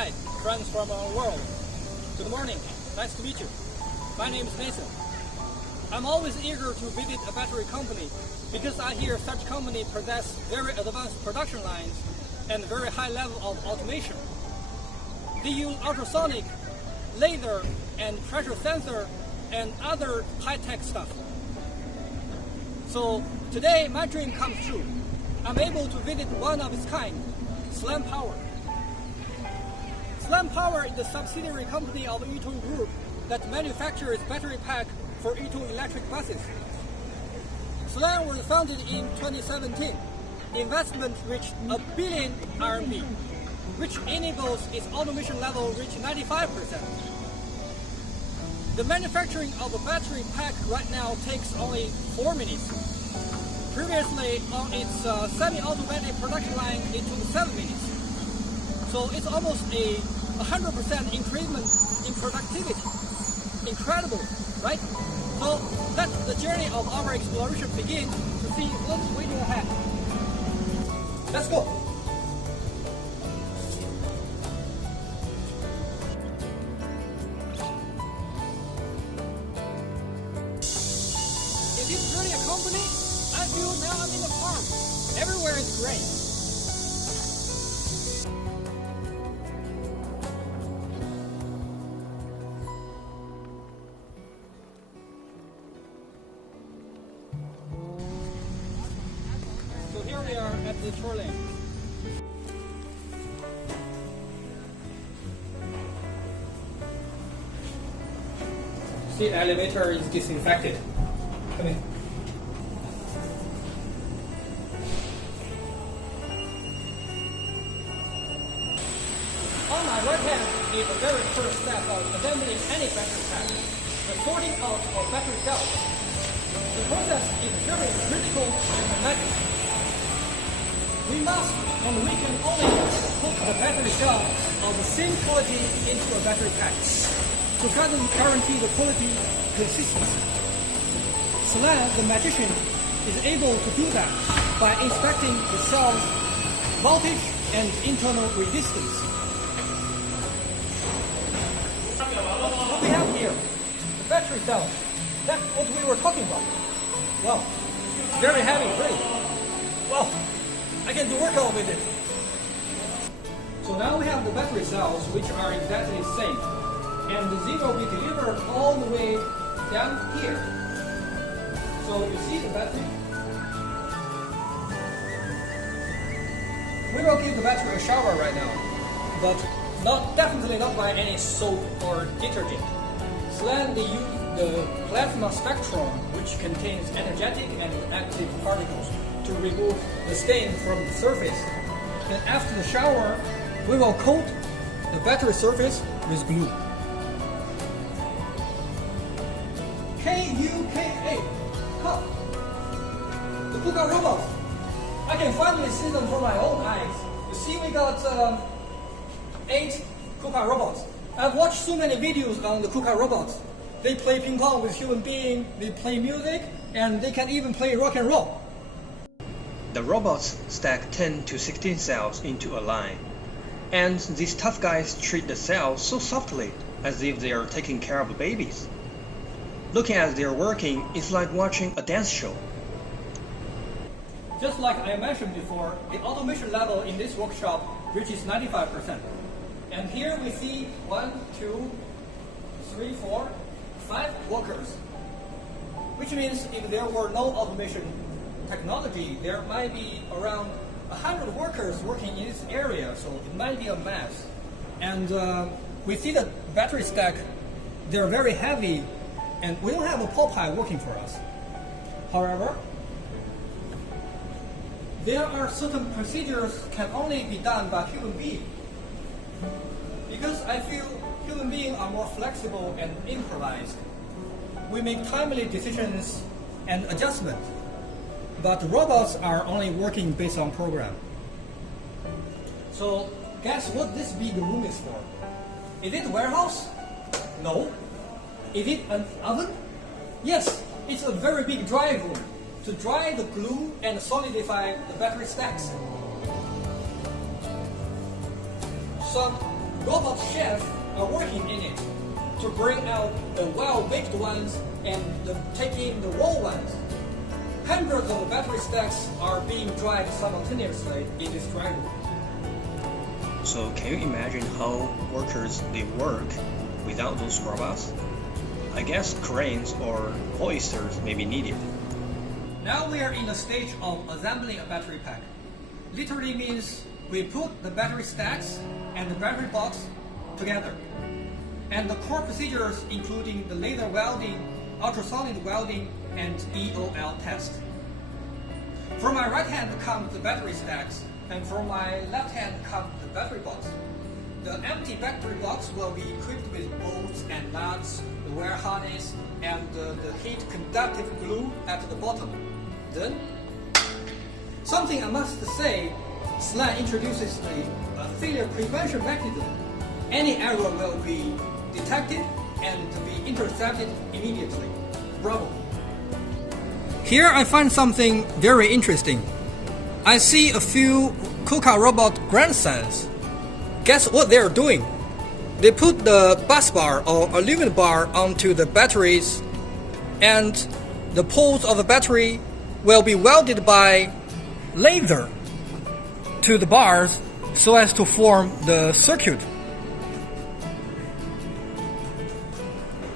Hi, friends from our world. Good morning. Nice to meet you. My name is Nathan. I'm always eager to visit a battery company because I hear such company possess very advanced production lines and very high level of automation. They use ultrasonic, laser, and pressure sensor and other high-tech stuff. So today my dream comes true. I'm able to visit one of its kind, Slam Power. Slam Power is a subsidiary company of Yutong Group that manufactures battery pack for Yutong electric buses. Slam was founded in 2017. Investment reached 1 billion RMB, which enables its automation level reach 95%. The manufacturing of a battery pack right now takes only 4 minutes. Previously, on its semi-automatic production line, it took 7 minutes. So it's almost a 100% increment in productivity. Incredible, right? So that's the journey of our exploration begins to see what's waiting ahead. Let's go. Is this really a company? I feel now I'm in the park. Everywhere is great. So here we are at the shoreline. See, the elevator is disinfected. Come in. On my right hand is the very first step of assembling any battery pack, the sorting out of battery cells. The process is very critical and magnetic. We must and we can only put the battery cell of the same quality into a battery pack to guarantee the quality consistency. Slam, the magician, is able to do that by inspecting the cell's voltage and internal resistance. What we have here, the battery cell. That's what we were talking about. Wow, very heavy, great. Wow, I can do workout with it. So now we have the battery cells, which are exactly the same. And the Z will be delivered all the way down here. So you see the battery. We will give the battery a shower right now, but definitely not by any soap or detergent. Slam, they use the plasma spectrum, which contains energetic and active particles, to remove the stain from the surface. And after the shower, we will coat the battery surface with glue. K-U-K-A, Cup. The KUKA robots. I can finally see them from my own eyes. You see, we got 8 KUKA robots. I've watched so many videos on the KUKA robots. They play ping pong with human beings, they play music, and they can even play rock and roll. The robots stack 10 to 16 cells into a line. And these tough guys treat the cells so softly, as if they are taking care of babies. Looking at their working is like watching a dance show. Just like I mentioned before, the automation level in this workshop reaches 95%. And here we see 1, 2, 3, 4, 5 workers. Which means if there were no automation technology, there might be around 100 workers working in this area, so it might be a mess. And we see the battery stack, they're very heavy, and we don't have a Popeye working for us. However, there are certain procedures can only be done by human beings. Because I feel human beings are more flexible and improvised. We make timely decisions and adjustments, but robots are only working based on program. So guess what this big room is for? Is it a warehouse? No. Is it an oven? Yes, it's a very big dry room to dry the glue and solidify the battery stacks. Some robot chefs are working in it to bring out the well-baked ones and taking the raw ones. Hundreds of battery stacks are being dried simultaneously in this dry room. So can you imagine how workers they work without those robots? I guess cranes or hoisters may be needed. Now we are in the stage of assembling a battery pack. Literally means we put the battery stacks and the battery box together. And the core procedures including the laser welding, ultrasonic welding, and EOL test. From my right hand comes the battery stacks, and from my left hand comes the battery box. The empty battery box will be equipped with bolts and nuts, the wire harness, and the heat conductive glue at the bottom. Then, something I must say, SLAM introduces a failure prevention mechanism. Any error will be detected and be intercepted immediately. Bravo. Here I find something very interesting. I see a few KUKA robot grandsons. Guess what they're doing? They put the bus bar or aluminum bar onto the batteries, and the poles of the battery will be welded by laser to the bars so as to form the circuit.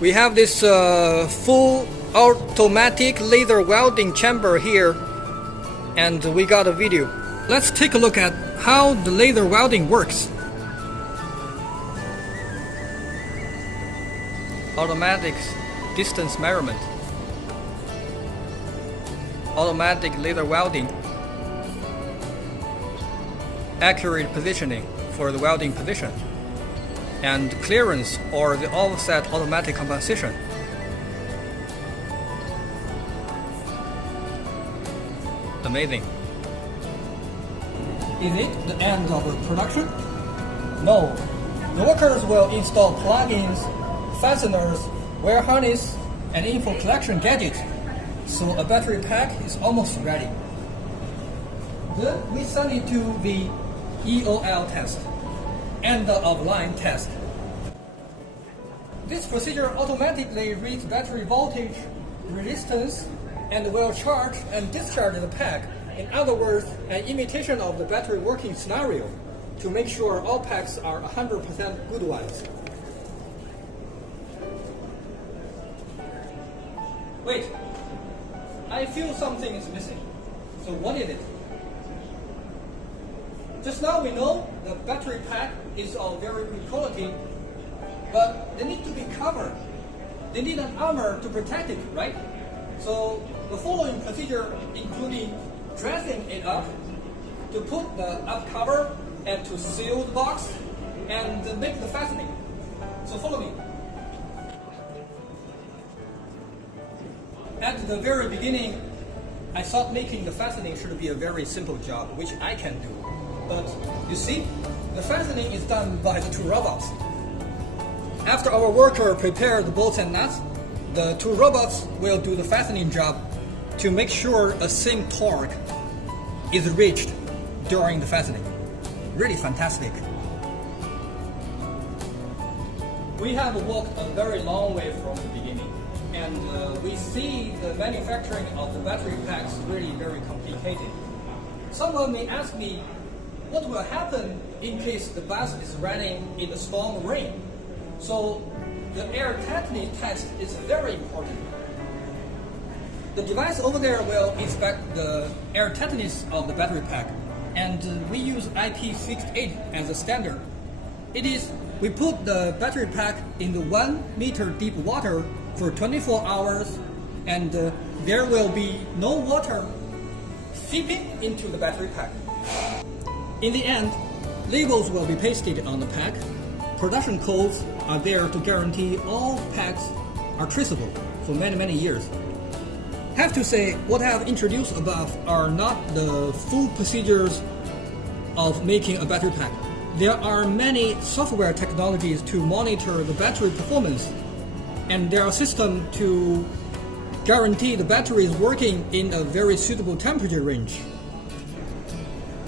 We have this full automatic laser welding chamber here, and we got a video. Let's take a look at how the laser welding works. Automatic distance measurement. Automatic laser welding. Accurate positioning for the welding position. And clearance or the offset automatic compensation. Amazing. Is it the end of production? No. The workers will install plugins, fasteners, wire harness, and info collection gadgets. So a battery pack is almost ready. Then we send it to the EOL test, end of line test. This procedure automatically reads battery voltage, resistance, and will charge and discharge the pack. In other words, an imitation of the battery working scenario to make sure all packs are 100% good ones. Wait, I feel something is missing. So what is it? Just now we know the battery pack is of very good quality, but they need to be covered. They need an armor to protect it, right? So the following procedure including dressing it up, to put the up cover and to seal the box and make the fastening. So follow me. At the very beginning, I thought making the fastening should be a very simple job, which I can do. But you see, the fastening is done by the two robots. After our worker prepares the bolts and nuts, the two robots will do the fastening job to make sure a same torque is reached during the fastening. Really fantastic. We have walked a very long way from the beginning, and we see the manufacturing of the battery packs really very complicated. Someone may ask me, what will happen in case the bus is running in a storm or rain? So the air tightening test is very important. The device over there will inspect the air tightness of the battery pack, and we use IP68 as a standard. It is, we put the battery pack in the 1 meter deep water for 24 hours, and there will be no water seeping into the battery pack. In the end, labels will be pasted on the pack. Production codes are there to guarantee all packs are traceable for many, many years. Have to say, what I have introduced above are not the full procedures of making a battery pack. There are many software technologies to monitor the battery performance, and there are systems to guarantee the battery is working in a very suitable temperature range.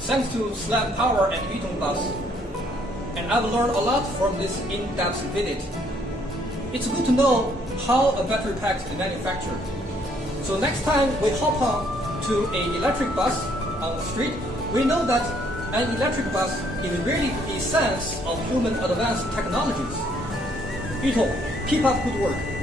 Thanks to SLAM Power and Yutong bus, and I've learned a lot from this in-depth visit. It's good to know how a battery pack is manufactured. So next time we hop on to an electric bus on the street, we know that an electric bus is really the essence of human advanced technologies. Yutong, keep up good work.